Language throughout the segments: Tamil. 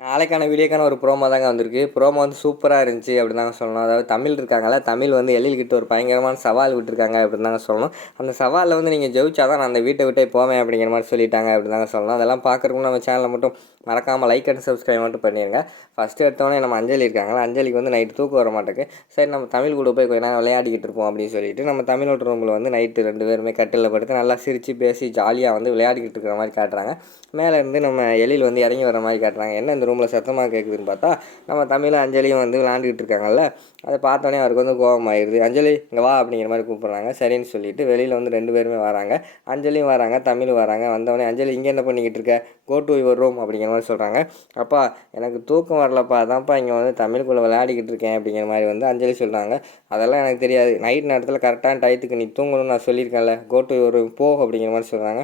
நாளைக்கான வீடியோக்கான ஒரு ப்ரோமோ தாங்க வந்திருக்கு. ப்ரோமோ வந்து சூப்பராக இருந்துச்சு அப்படின்னு தாங்க சொல்லணும். அதாவது தமிழ் இருக்காங்கல்ல, தமிழ் வந்து எழில்கிட்ட ஒரு பயங்கரமான சவால் விட்டுருக்காங்க அப்படின்னு தாங்க சொல்லணும். அந்த சவாலில் வந்து நீங்கள் ஜெயிச்சாதான் நான் அந்த வீட்டை விட்டே போவேன் அப்படிங்கிற மாதிரி சொல்லிட்டாங்க அப்படின்னு தாங்க சொல்லணும். அதெல்லாம் பார்க்குறதுக்கு நம்ம சேனலில் மட்டும் மறக்காமல் லைக் அண்ட் சப்ஸ்கிரைப் மட்டும் பண்ணிடுங்க. ஃபஸ்ட்டு எடுத்தோடனே நம்ம அஞ்சலி இருக்காங்களா, அஞ்சலிக்கு வந்து நைட்டு தூக்கம் வர மாட்டேக்கு. சரி நம்ம தமிழ் கூட போய் கொஞ்ச நேரம் விளையாடிக்கிட்டு இருப்போம் அப்படின்னு சொல்லிட்டு நம்ம தமிழோட ரூமில் வந்து நைட்டு 2 பேருமே கட்டிலில் படுத்து நல்லா சிரித்து பேசி ஜாலியாக வந்து விளையாடிக்கிட்டு இருக்கிற மாதிரி காட்டுறாங்க. மேலே இருந்து நம்ம எழில் வந்து இறங்கி வர மாதிரி காட்டுறாங்க. என்ன இந்த ரூமில் சத்தமாக கேட்குதுன்னு பார்த்தா நம்ம தமிழும் அஞ்சலியும் வந்து விளையாண்டுக்கிட்டு இருக்காங்கல்ல. அதை பார்த்தோன்னே அவருக்கு வந்து கோபம் ஆயிடுது. அஞ்சலி இங்கே வா அப்படிங்கிற மாதிரி கூப்பிட்றாங்க. சரின்னு சொல்லிட்டு வெளியில் வந்து 2 பேருமே வராங்க. அஞ்சலியும் வராங்க, தமிழும் வராங்க. வந்தவொடனே அஞ்சலி இங்கே என்ன பண்ணிக்கிட்டு இருக்க, கோ டு யுவர் ரூம் அப்படிங்கிற மாதிரி சொல்கிறாங்க. அப்பா எனக்கு தூக்கம் வரலப்பா, அதான்ப்பா இங்கே வந்து தமிழுக்குள்ளே விளையாடிக்கிட்டு இருக்கேன் அப்படிங்கிற மாதிரி வந்து அஞ்சலி சொல்கிறாங்க. அதெல்லாம் எனக்கு தெரியாது, நைட் நேரத்தில் கரெக்டான டயத்துக்கு நீ தூங்கணும்னு நான் சொல்லியிருக்கேன்ல, கோ டு யுவர் ரூம் போ அப்படிங்கிற மாதிரி சொல்கிறாங்க.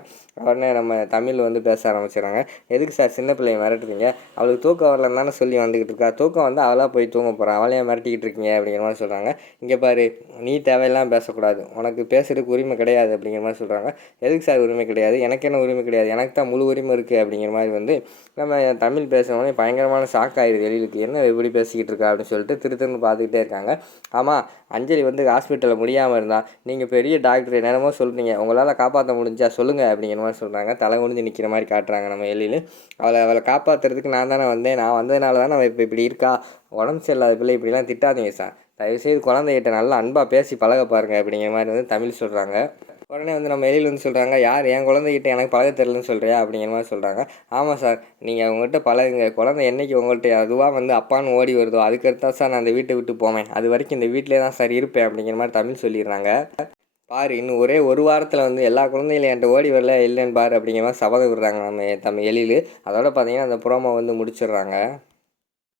உடனே நம்ம தமிழ் வந்து பேச ஆரம்பிச்சிடுறாங்க. எதுக்கு சார் சின்ன பிள்ளைய மிரட்டுறீங்க, அவளுக்கு தூக்கம் வரலன்னு தானே சொல்லி வந்துக்கிட்டு இருக்கா, தூக்கம் வந்து அவளாக போய் தூங்க போகிறான், அவளையே மிரட்டிக்கிட்டு இருக்கீங்க அப்படிங்கிற மாதிரி சொல்கிறாங்க. இங்கே பாரு, நீ தேவையெல்லாம் பேசக்கூடாது, உனக்கு பேசுறதுக்கு உரிமை கிடையாது அப்படிங்கிற மாதிரி சொல்கிறாங்க. எதுக்கு சார் உரிமை கிடையாது, எனக்கு என்ன உரிமை கிடையாது, எனக்கு தான் முழு உரிமை இருக்குது அப்படிங்கிற மாதிரி வந்து நம்ம தமிழ் பேசுனோடனே பயங்கரமான ஷாக் ஆகிடுது எழிலுக்கு. என்ன எப்படி பேசிக்கிட்டு இருக்கா அப்படின்னு சொல்லிட்டு திருத்தன்னு பார்த்துக்கிட்டே இருக்காங்க. ஆமாம், அஞ்சலி வந்து ஹாஸ்பிட்டலில் முடியாமல் இருந்தால் நீங்கள் பெரிய டாக்டர் என்னென்னமோ சொல்கிறீங்க, உங்களால் காப்பாற்ற முடிஞ்சா சொல்லுங்கள் அப்படிங்கிற மாதிரி சொல்கிறாங்க. தலை குனிஞ்சு நிற்கிற மாதிரி காட்டுறாங்க நம்ம எழில். அவளை காப்பாற்றுறதுக்கு நான் தானே வந்தேன், நான் வந்ததுனால தானே அவள் இப்போ இப்படி இருக்கா, உடம்பு சரியில்லாத பிள்ளை இப்படிலாம் திட்டாதீங்க சார், தயவுசெய்து குழந்தைகிட்ட நல்லா அன்பாக பேசி பழக பாருங்கள் அப்படிங்கிற மாதிரி வந்து தமிழ் சொல்கிறாங்க. உடனே வந்து நம்ம எழில் வந்து சொல்கிறாங்க, யார் என் குழந்தைகிட்ட எனக்கு பழக தெரியலன்னு சொல்கிறியா அப்படிங்கிற மாதிரி சொல்கிறாங்க. ஆமாம் சார், நீங்கள் அவங்ககிட்ட பழகுங்க, குழந்தை என்றைக்கு உங்கள்கிட்ட அதுவாக வந்து அப்பான்னு ஓடி வருதோ அதுக்கடுத்தா சார் நான் அந்த வீட்டை விட்டு போவேன், அது வரைக்கும் இந்த வீட்டிலே தான் சார் இருப்பேன் அப்படிங்கிற மாதிரி தமிழ் சொல்லிடுறாங்க. பாரு, இன்னும் ஒரே ஒரு வாரத்தில் வந்து எல்லா குழந்தைகளும் என்கிட்ட ஓடி வரல இல்லைன்னு பாரு அப்படிங்கிற மாதிரி சபதம் விடுறாங்க நம்ம எழில். அதோட பார்த்தீங்கன்னா அந்த ப்ரோமோ வந்து முடிச்சிடுறாங்க.